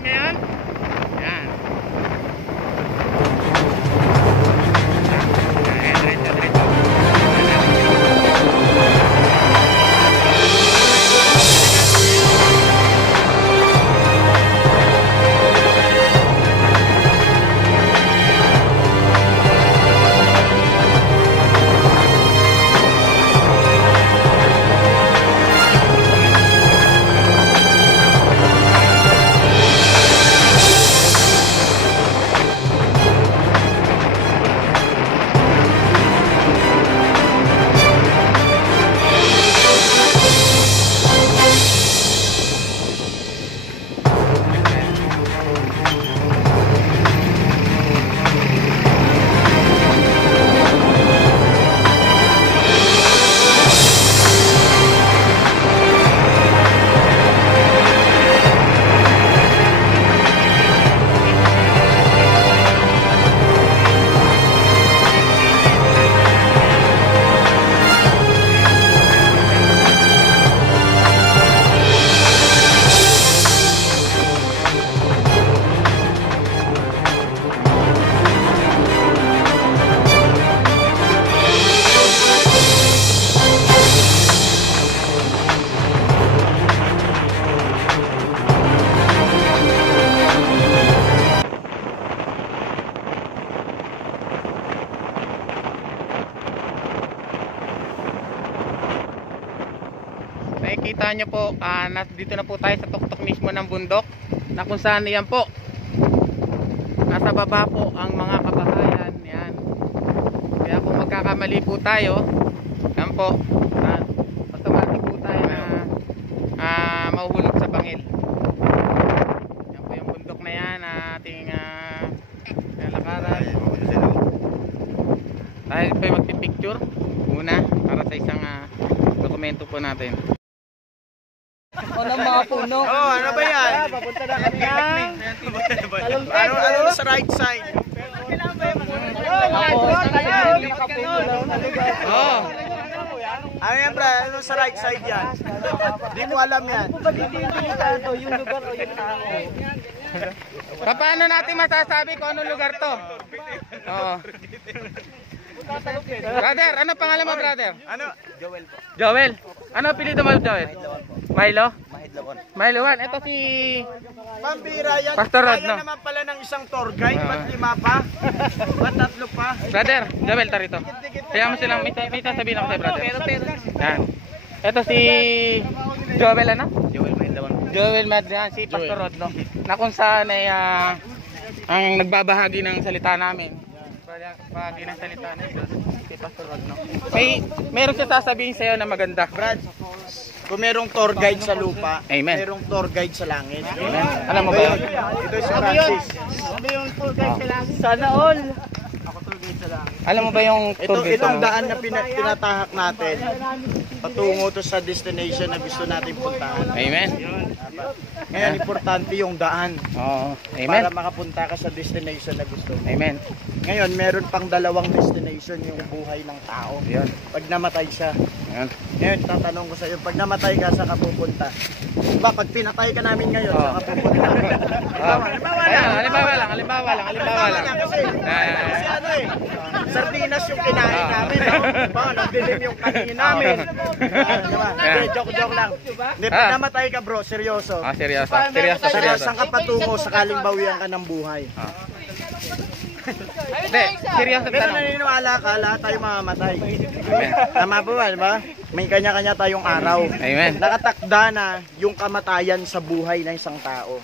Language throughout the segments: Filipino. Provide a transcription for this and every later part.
natin ngayon. Yan. Diretso. Nakikita nyo po, dito na po tayo sa tuktok mismo ng bundok, na kung saan yan po, nasa baba po ang mga kabahayan. Yan. Kaya kung magkakamali po tayo, yan po, automatic po tayo na mahuhulog sa bangil. Yan po yung bundok na yan, ating lalakaran. Tayo po yung magpipicture muna para sa isang dokumento po natin. Ng mga puno. Oh, ano ba yan? Papunta na kami ng Ano sa right side? Oh. Ano yan, bro? Ano sa right side yan? Di mo alam yan. Yung lugar o yung tao. Paano natin masasabi kung anong lugar to? Oo. Brother, ano pangalan mo, brother? Ano? Joel po. Joel. Ano apelyido mo, Joel? Milo? Milo 1. Ito si Pambira yan. Pastor Rod, Kaya no? naman pala ng isang tour guide. Ba't 5 pa? Ba't 3 pa? Brother, Joel, tarito. Kaya mo silang, may sabihin ako sa'yo, brother. Yan. Ito si Joel, ano? Joel Madrian, si Pastor Rod, no? Na kung saan ay ang nagbabahagi ng salita namin. Bahagi ng salita ni Diyos, si Pastor Rod, no? Meron siya sasabihin sa'yo na maganda. Brad, kung merong tour guide sa lupa, Amen. merong tour guide sa langit. Amen. Alam mo ba yun? Ito si Francis. Ano yung tour guide sa langit? Sana all. Alam mo ba yung tour guide? Itong daan na pinatahak natin, patungo to sa destination na gusto natin puntahan. Amen. Ngayon, importante yung daan. Oo. Amen. Para makapunta ka sa destination na gusto mo. Amen. Ngayon, meron pang 2 destination yung buhay ng tao. Yan. Pag namatay siya. Yan. Ngayon, tatanong ko sa iyo, pag namatay ka, saan ka pupunta? Diba, pag pinatay ka namin ngayon, saan ka pupunta? Halimbawa lang. Kasi ano eh, sardinas yung kinain namin. Baka nagdilim yung kanin namin. Diba? Hindi, joke lang. Hindi, pag namatay ka bro, seryoso. Seryoso. Saan ka patungo sakaling bawian ka ng buhay? Hindi, seryoso Pero tanong. naniniwala ka, lahat tayo mamamatay. Tama po ba, diba? May kanya-kanya tayong araw. Amen. Nakatakda na yung kamatayan sa buhay ng isang tao.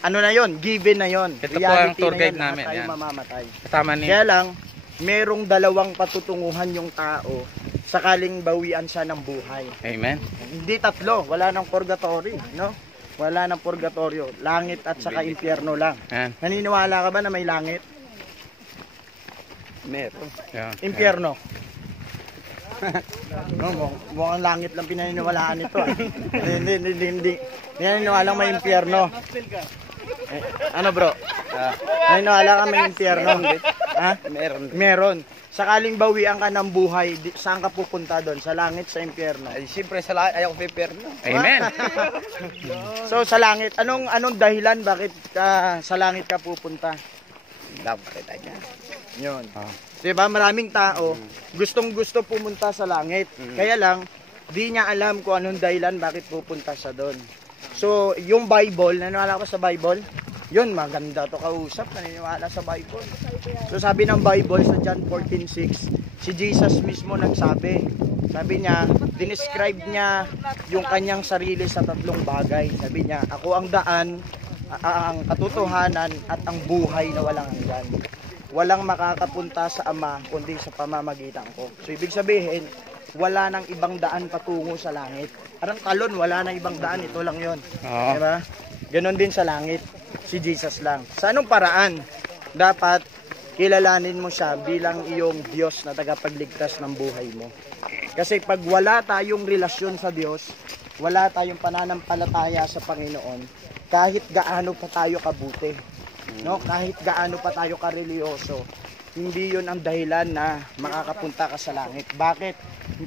Ano na yon? Given na yon. Ito po ang tour guide lahat namin. tayo Yan. mamamatay. Kasama ni... Kaya lang, merong 2 patutunguhan yung tao sakaling bawian siya ng buhay. Amen. Hindi 3, wala nang purgatory, no? Wala nang purgatorio, langit at saka impyerno lang. Yan. Naniniwala ka ba na may langit? Meron. Yan. Impyerno. No, mukhang langit lang pinaniniwalaan nito. Hindi naniniwala may impyerno. Ano bro? Naniniwala ka may impyerno? Ha? Meron. Sakaling bawian ka ng buhay, saan ka pupunta doon? Sa langit, sa impyerno? Ay, siyempre sa langit, ayaw ko impyerno. Amen. So sa langit, anong dahilan bakit sa langit ka pupunta? Dapat tayo. Yun. Diba, maraming tao gustong-gusto pumunta sa langit. Kaya lang, di niya alam kung anong dahilan bakit pupunta siya doon. So, yung Bible, naniniwala ko sa Bible, yun, maganda to kausap, naniniwala sa Bible. So, sabi ng Bible sa John 14:6, si Jesus mismo nagsabi. Sabi niya, dinescribe niya yung kanyang sarili sa tatlong bagay. Sabi niya, ako ang daan, ang katotohanan, at ang buhay na walang hanggan. Walang makakapunta sa Ama kundi sa pamamagitan ko. So ibig sabihin, wala nang ibang daan patungo sa langit. Parang talon, wala nang ibang daan, ito lang 'yon. Oo. Diba? Ganon din sa langit, si Jesus lang. Sa anong paraan? Dapat kilalanin mo siya bilang iyong Diyos na tagapagligtas ng buhay mo. Kasi pag wala tayong relasyon sa Diyos, wala tayong pananampalataya sa Panginoon, kahit gaano pa tayo kabuti, no, kahit gaano pa tayo kareliyoso, hindi yun ang dahilan na makakapunta ka sa langit. Bakit?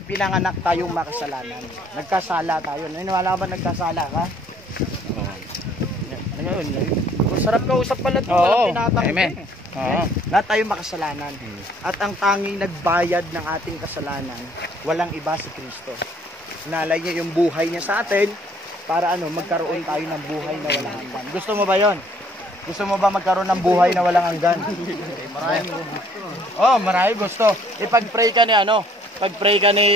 Pinanganak tayong makasalanan. Nagkasala tayo. Naniniwala ka ba nagkasala ka? Ngayon, sarap ka usap pala ito. Oo. Walang tinatanggi. Amen. Oo. Lahat tayo makasalanan. At ang tanging nagbayad ng ating kasalanan, walang iba si Kristo. Nalay niya yung buhay niya sa atin para magkaroon tayo ng buhay na walang hanggan. Gusto mo ba yon? Gusto mo ba magkaroon ng buhay na walang hanggan? Marami gusto. Ipag-pray ka ni pag-pray ka ni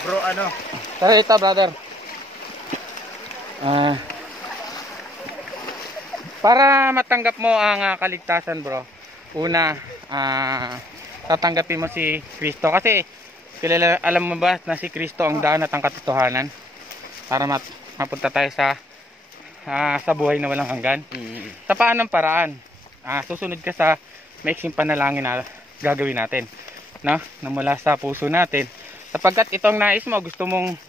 bro Tara ito, brother. Para matanggap mo ang kaligtasan, bro. Una, tatanggapin mo si Kristo kasi alam mo ba na si Kristo ang daan at ang katotohanan para mapunta tayo sa buhay na walang hanggan. Sa paanong paraan? Susunod ka sa maiksing panalangin na gagawin natin, no? Na mula sa puso natin. Sapagkat itong nais mo, gusto mong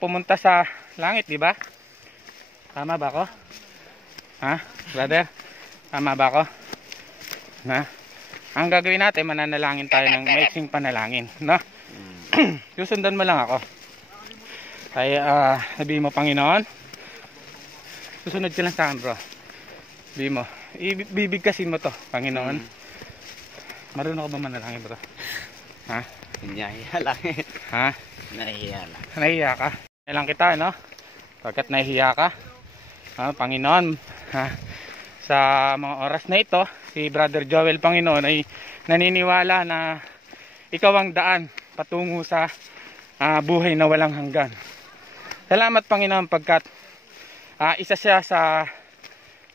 pumunta sa langit, di ba? Tama ba ako? Brother? Tama ba ako? Ang gagawin natin, mananalangin tayo ng maiksing panalangin, no? Susundan mo lang ako. Kaya sabihin mo, Panginoon, susunod ka lang sa akin, bro. Sabihin mo, ibibigkasin mo to, Panginoon. Marunong ka ba manalangin, bro? Nahihiya lang. Nahihiya lang. Nahihiya ka? Kailan kita, no? Pagkat nahihiya ka, Panginoon, sa mga oras na ito, si Brother Joel, Panginoon, ay naniniwala na ikaw ang daan patungo sa buhay na walang hanggan. Salamat, Panginoon, pagkat isa siya sa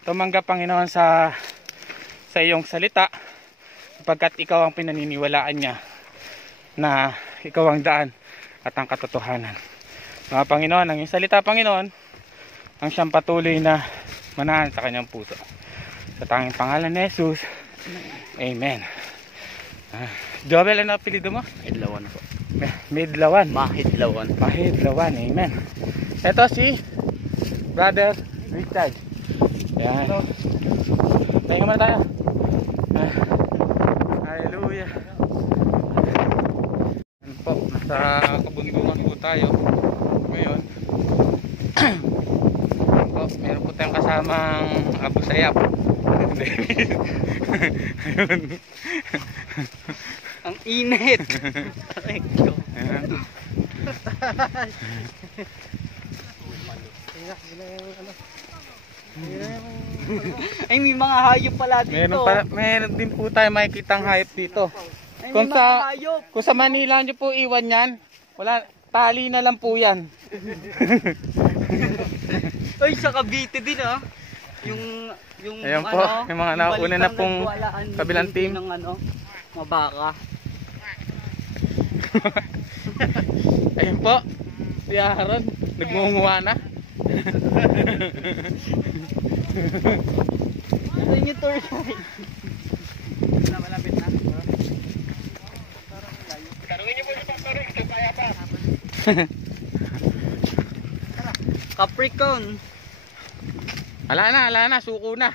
tumanggap, Panginoon, sa iyong salita, sapagkat ikaw ang pinaniniwalaan niya na ikaw ang daan at ang katotohanan. Mga Panginoon, ang iyong salita, Panginoon, ang siyang patuloy na manahan sa kanyang puso. Sa tanging pangalan ni Jesus, Amen. Joel, ano apelido mo? Mahidlawan po. Mahidlawan. Mahidlawan. Amen. Ito si Brother Richard. Ayan. Tayo muna tayo. Hallelujah. Ayan po, nasa kabundukan po tayo ngayon. Po, meron po tayong kasamang Abu Sayyaf. Ayun. Ang init. Ay, may mga hayop pala dito. Meron din po tayo makikitang hayop dito. Ay, Kung may mga hayop. sa Manila nyo po iwan yan, wala, tali na lang po yan. Ay, sa Cavite din yung Ayan po, yung mga nauna na pong kabilang team. Ng mga baka. Ayun po, si Aaron, nagmumuha na. Ano yung tour guide? Malapit na. Tanungin niyo po si Pastor Rick, kaya pa. Capricorn. Ala na, suko na.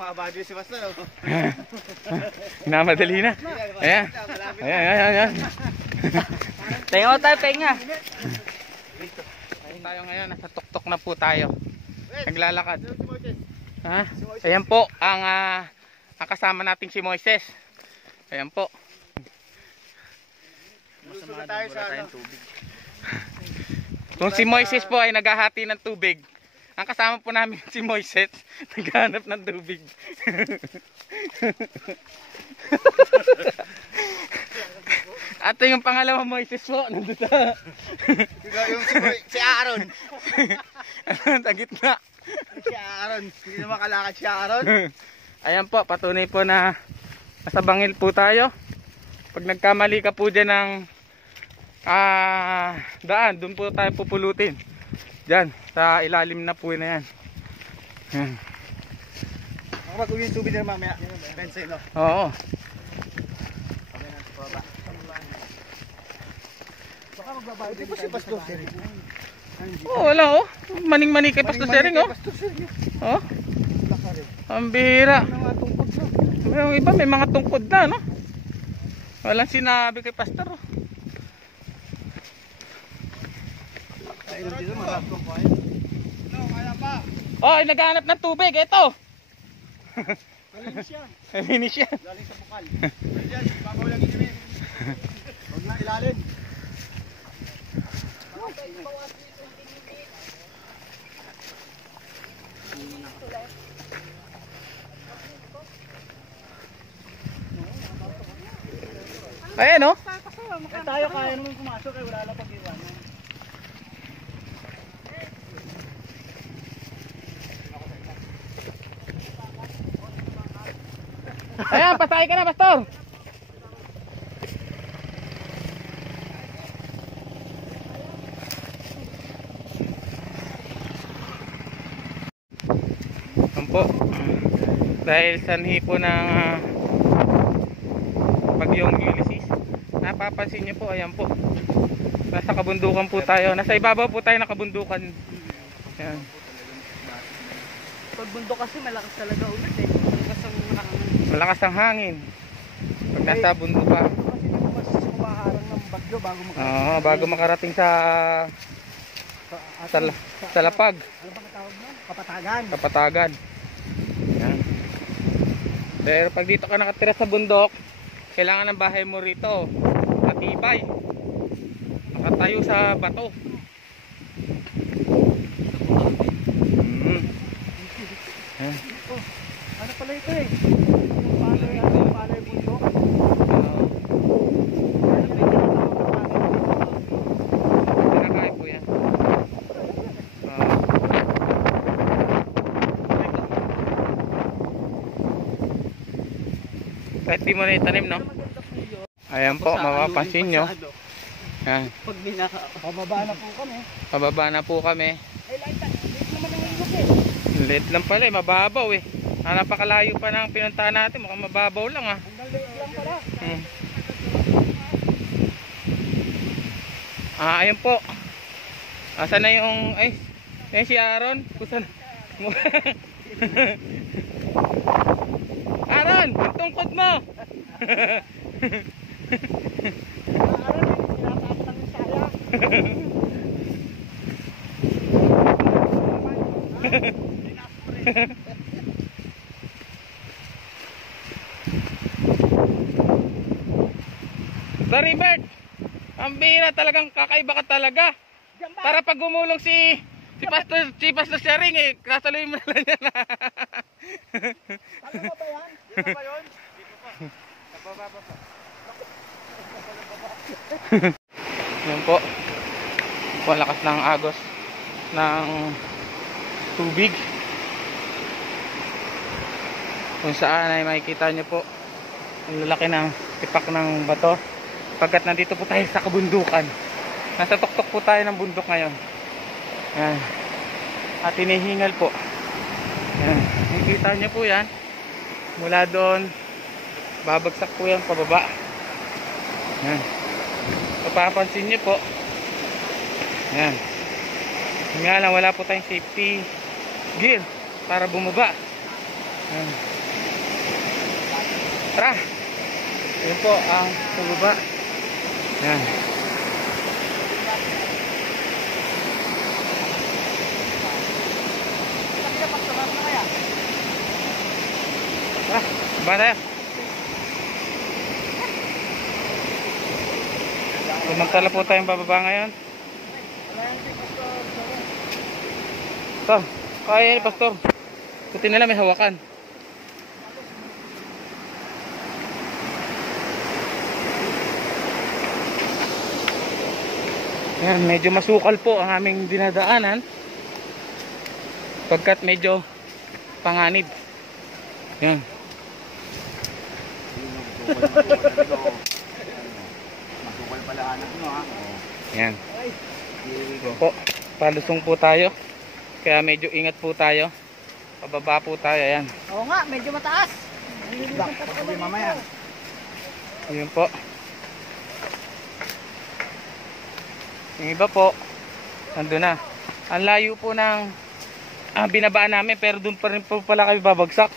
Mga buddy si Pastor. Namadali na. Ayan. Ayan. Tenga tayo, tenga. Tayo ngayon, nasa tuktok na po tayo. Naglalakad. Ha? Ayan po ang kasama nating si Moises. Ayan po. Masama tayo sa tubig. Kung si Moises po ay naghahati ng tubig, ang kasama po namin si Moises, naghahanap ng tubig. At yung pangalawa Moises po, nandun sa... Yung si Aaron. Tagit na. Si Aaron. Hindi na makalakad si Aaron. Ayan po, patunay po na nasa bangil po tayo. Pag nagkamali ka po dyan ng daan, doon po tayo pupulutin. Diyan, sa ilalim na po na yan. Yan. Ako mag-uwi yung tubig na mamaya. Pencil, no? Oo. Baka magbabayad. Hindi pa si Pastor Sering. Oh, wala oh. Maning-mani kay Pastor Sering oh. Oh. Ang bihira. Yung iba may mga tungkod na, no? Walang sinabi kay Pastor oh. Oh, naghahanap ng tubig. Ito. Malinis siya. Galing sa bukal. Diyan, babaw lang inumin. Huwag na ilalim. Ayan oh. Tayo kaya naman pumasok eh, wala lang pag-iwan. Ayan, pasakay ka na, Pastor. Ayan po. Dahil sanhi po ng bagyong Ulysses, napapansin niyo po, ayan po. Nasa kabundukan po tayo. Nasa ibabaw po tayo ng kabundukan. Ayan. Pag bundok kasi malakas talaga ulit eh. Malakas ang hangin. Pag nasa bundok pa. Kasi naman sumaharang ng bagyo bago makarating. Oo, bago makarating sa lapag. Ano bang tawag mo? Kapatagan. Kapatagan. Yan. Pero pag dito ka nakatira sa bundok, kailangan ng bahay mo rito matibay. Nakatayo sa bato. Yan. Ano pala ito eh? Palay bundok. Pinakain po yan. Kahit di mo na itanim, no? Ayan po, mapapansin nyo. Yan. Pag binaka. Pababa na po kami. Pababa na po kami. Ay, light naman ang ilog eh. Late lang pala eh, mababaw eh. Napakalayo pa ng pinuntahan natin, mukhang mababaw lang ah. Hanggang light lang pala. Ayun po. Asan na yung, ayun si Aaron. Kusan? Aaron, ang tungkod mo. Sorry Bert, ang bihira, talagang kakaiba ka talaga. Para pag gumulong si Pastor Sering eh, kasaloy mo na lang yan. Ano ba yan? Dito ba yun? Dito pa. Nababa pa. Yan po. Lakas ng agos ng tubig. Kung saan ay makikita nyo po ang lalaki ng tipak ng bato. Pagkat nandito po tayo sa kabundukan. Nasa tuktok po tayo ng bundok ngayon. Yan. At hinihingal po. Yan. Nakikita nyo po yan. Mula doon, babagsak po yan pababa. Yan. Mapapansin nyo po. Yan. Nga lang, wala po tayong safety gear para bumaba. Yan. Tara! Yan po ang bumaba. Yan. Tara, baba tayo. Samantala po tayong bababa ngayon. Ito, kaya ni Pastor. Buti nila may hawakan. Yan, medyo masukal po ang aming dinadaanan. Pagkat medyo panganib. Yan. Masukal pala anak nyo ha. Yan. Po, palusong po tayo. Kaya medyo ingat po tayo. Pababa po tayo, yan. Oo nga, medyo mataas. Sabi mamaya. Ayun po. Yung iba po, nandun na. Ang layo po ng binabaan namin, pero doon pa rin po pala kami babagsak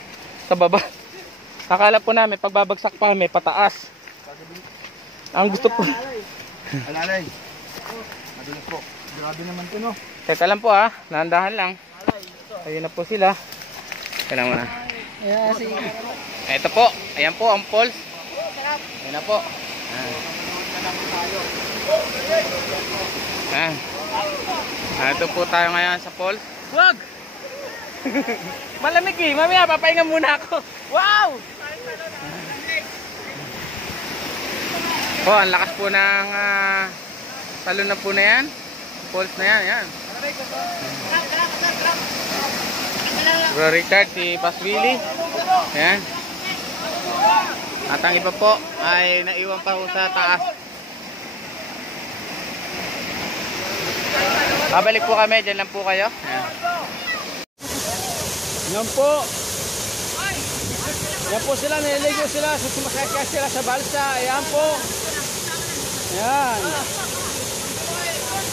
sa baba. Akala po namin, pag babagsak pa kami, pataas. Ang gusto po. Alalay. Madulas po. Grabe naman ito, no? Teka lang po nahandahan lang. Ayun na po sila. Kailangan mo na. Ito po, ayan po ang falls. Ayan na po. Ito po tayo ngayon sa falls. Wag! Malamig eh, mamaya papahinga muna ako. Wow! Po, ang lakas po ng talon na po na yan. Falls na yan, yan. Bro Richard, si Paswili. Yan. At ang iba po ay naiwan pa po sa taas. Babalik po kami, dyan lang po kayo. Yan. Yan po. Yan po sila, nililigo sila, sumasakya sila sa balsa. Ayan po. Ayan.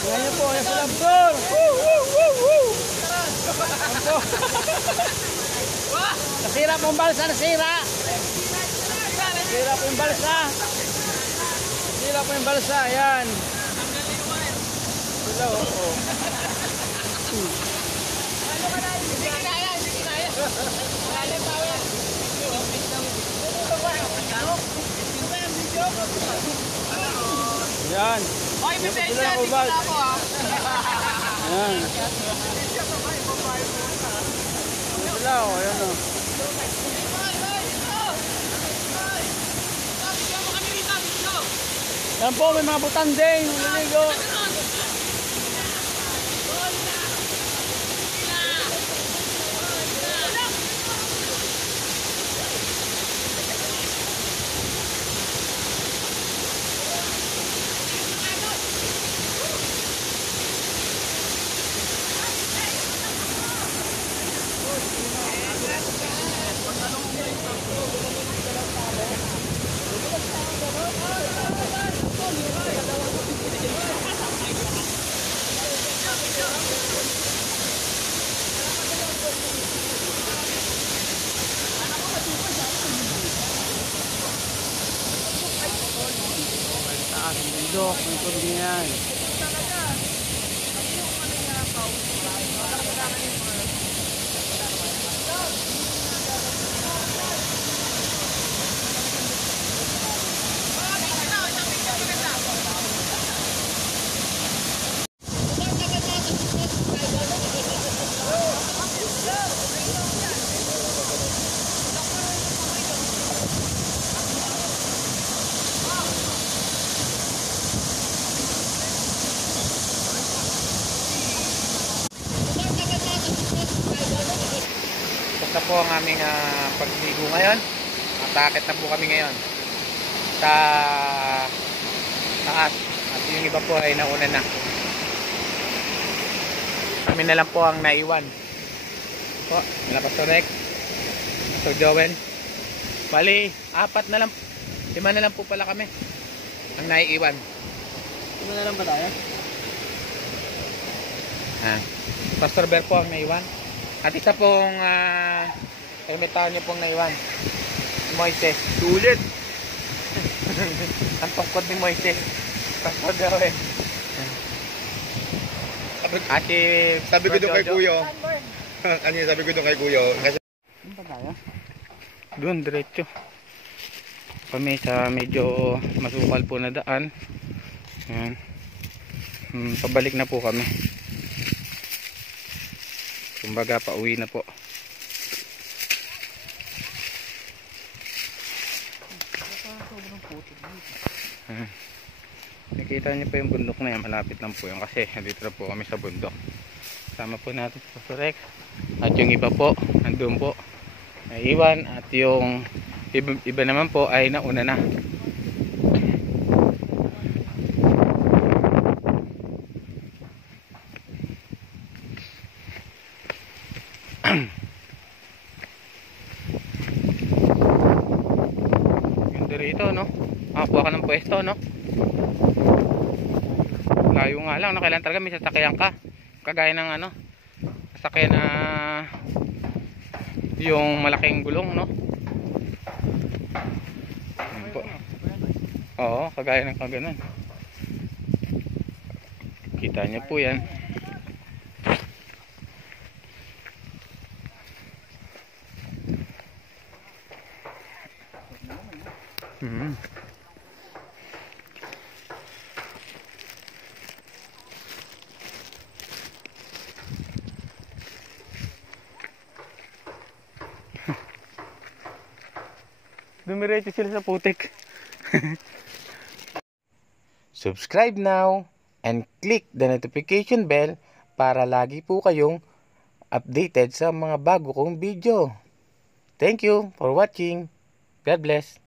Ayan po, ayan sila bro. Woo, woo, woo, woo. Ayan po. Nasira po yung balsa, nasira. Nasira po yung balsa. Nasira po yung balsa, ayan. Sila, oo. Yan. Yan po sila ng ubal. Yan. Yan sila o. Ayan o. Yan po, may mga butanding. Naliligo. Taas ng bundok, ang tubig niya yan. Basta po ang aming pagligo ngayon. Atakit na po kami ngayon sa taas. At yung iba po ay nauna na. Kami na lang po ang naiwan. Po, nila Pastor Rex, Pastor Joel. Bali, 4 na lang. 5 na lang po pala kami ang naiiwan. 5 na lang ba tayo? Ah. Pastor Ber po ang naiwan. At isa pong ermitanyo pong naiwan. Si Moises. Sulit. Ang tungkod ni Moises. Pastor Ber eh. At si Sabi ko doon kay Jojo. Kuyo. Ano yun, sabi ko doon kay Kuyo. Kasi Doon, diretso. Kami sa medyo masukal po na daan. Ayan. Pabalik na po kami. Kumbaga, pauwi na po. Ayan. Nakita niyo po yung bundok na yan. Malapit lang po yan kasi dito na po kami sa bundok. Sama po natin sa Pastor Rex. At yung iba po, nandun po. Naiwan at yung iba naman po ay nauna na. Ganda rito, no? Makakuha ka ng pwesto, no? Layo nga lang, no? Kailan talaga may sasakyan ka. Kagaya ng ano, sasakyan na yung malaking gulong, no? Ayan po. Oo, kagaya ng kaganon. Kita niyo po yan. Dumiretso sila sa putik. Subscribe now and click the notification bell para lagi po kayong updated sa mga bago kong video. Thank you for watching. God bless.